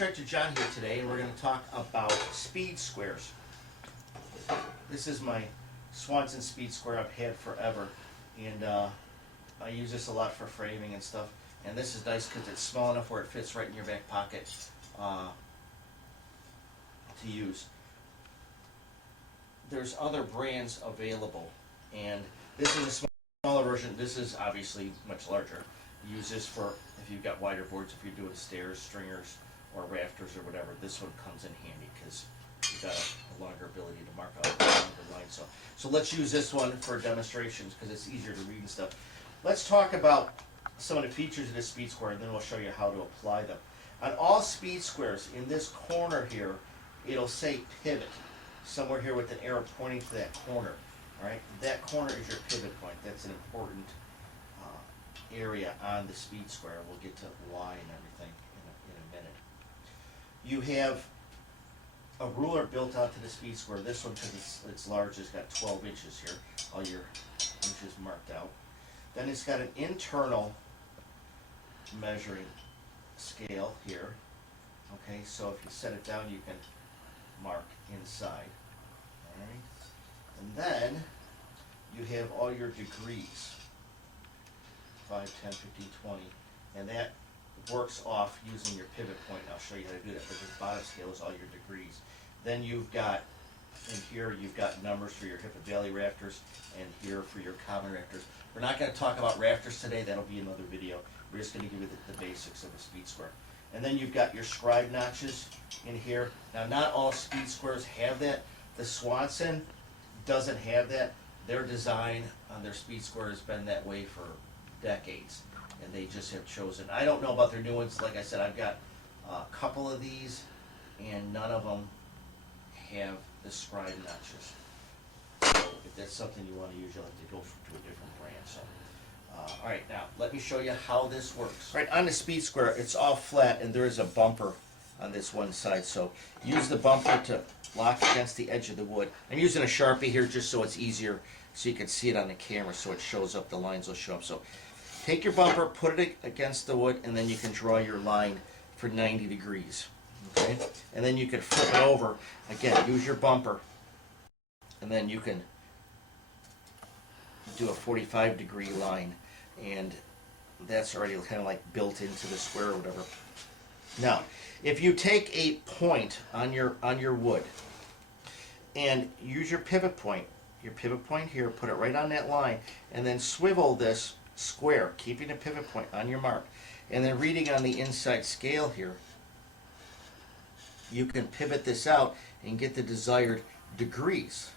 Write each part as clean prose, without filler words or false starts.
Contractor John here today, and we're going to talk about speed squares. This is my Swanson Speed Square I've had forever, and I use this a lot for framing and stuff. And this is nice because it's small enough where it fits right in your back pocket to use. There's other brands available, and this is a smaller version. This is obviously much larger. You use this for if you've got wider boards, if you're doing stairs, stringers, or rafters or whatever. This one comes in handy because you've got a longer ability to mark out the longer line. So let's use this one for demonstrations because it's easier to read and stuff. Let's talk about some of the features of this speed square, and then we'll show you how to apply them. On all speed squares, in this corner here, it'll say pivot. Somewhere here with an arrow pointing to that corner. All right, that corner is your pivot point. That's an important area on the speed square. We'll get to why and everything in a minute. You have a ruler built onto the speed square. This one, because it's large, has got 12 inches here. All your inches marked out. Then it's got an internal measuring scale here. Okay, so if you set it down, you can mark inside. All right, and then you have all your degrees. 5, 10, 15, 20, and that works off using your pivot point. I'll show you how to do that, but the bottom scale is all your degrees. Then you've got, in here, you've got numbers for your hip and valley rafters, and here for your common rafters. We're not going to talk about rafters today. That'll be another video. We're just going to give you the basics of a speed square. And then you've got your scribe notches in here. Now, not all speed squares have that. The Swanson doesn't have that. Their design on their speed square has been that way for decades, and they just have chosen. I don't know about their new ones. Like I said, I've got a couple of these, and none of them have the scribe notches. So if that's something you want to use, you'll have to go to a different brand. So, all right, now let me show you how this works. Right on the speed square, it's all flat, and there is a bumper on this one side. So use the bumper to lock against the edge of the wood. I'm using a Sharpie here just so it's easier, so you can see it on the camera, so it shows up. The lines will show up. So take your bumper, put it against the wood, and then you can draw your line for 90 degrees. Okay? And then you can flip it over. Again, use your bumper, and then you can do a 45-degree line, and that's already kind of like built into the square or whatever. Now, if you take a point on your wood and use your pivot point here, put it right on that line, and then swivel this square, keeping the pivot point on your mark, and then reading on the inside scale here, you can pivot this out and get the desired degrees.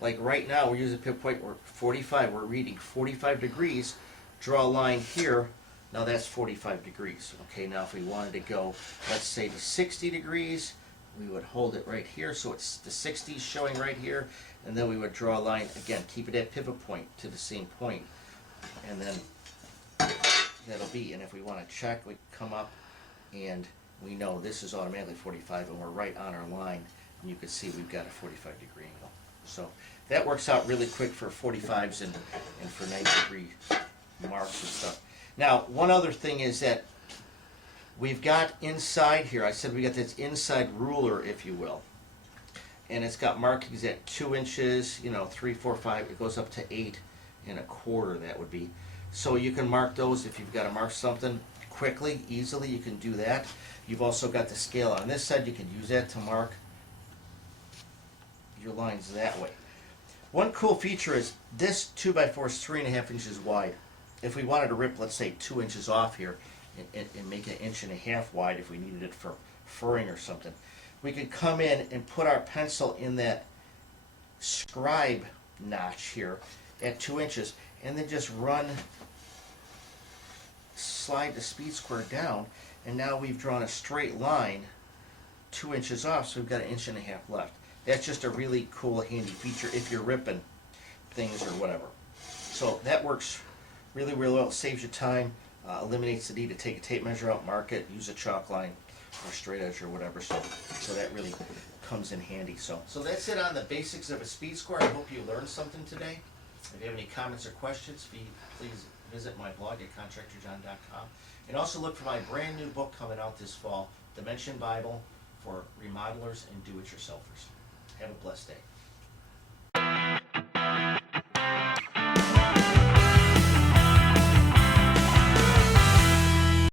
Like right now, we're using a pivot point, we're 45, we're reading 45 degrees, draw a line here, now that's 45 degrees. Okay, now if we wanted to go, let's say to 60 degrees, we would hold it right here, so it's the 60s showing right here, and then we would draw a line, again, keep it at pivot point to the same point, and then that'll be, and if we want to check, we come up, and we know this is automatically 45, and we're right on our line, and you can see we've got a 45-degree angle. So that works out really quick for 45s and for 90-degree marks and stuff. Now, one other thing is that we've got inside here, I said we got this inside ruler, if you will, and it's got markings at 2 inches, 3, 4, 5, it goes up to 8 1/4, that would be. So you can mark those if you've got to mark something quickly, easily, you can do that. You've also got the scale on this side, you can use that to mark your lines that way. One cool feature is this 2x4 is 3.5 inches wide. If we wanted to rip, let's say, 2 inches off here and make it 1.5 inches wide if we needed it for furring or something, we could come in and put our pencil in that scribe notch here at 2 inches, and then just slide the speed square down, and now we've drawn a straight line 2 inches off, so we've got 1.5 inches left. That's just a really cool, handy feature if you're ripping things or whatever. So that works really, really well. It saves you time, eliminates the need to take a tape measure out, mark it, use a chalk line or straight edge or whatever. So that really comes in handy. So that's it on the basics of a speed square. I hope you learned something today. If you have any comments or questions, please visit my blog at contractorjohn.com. And also look for my brand new book coming out this fall, Dimension Bible for remodelers and do-it-yourselfers. Have a blessed day.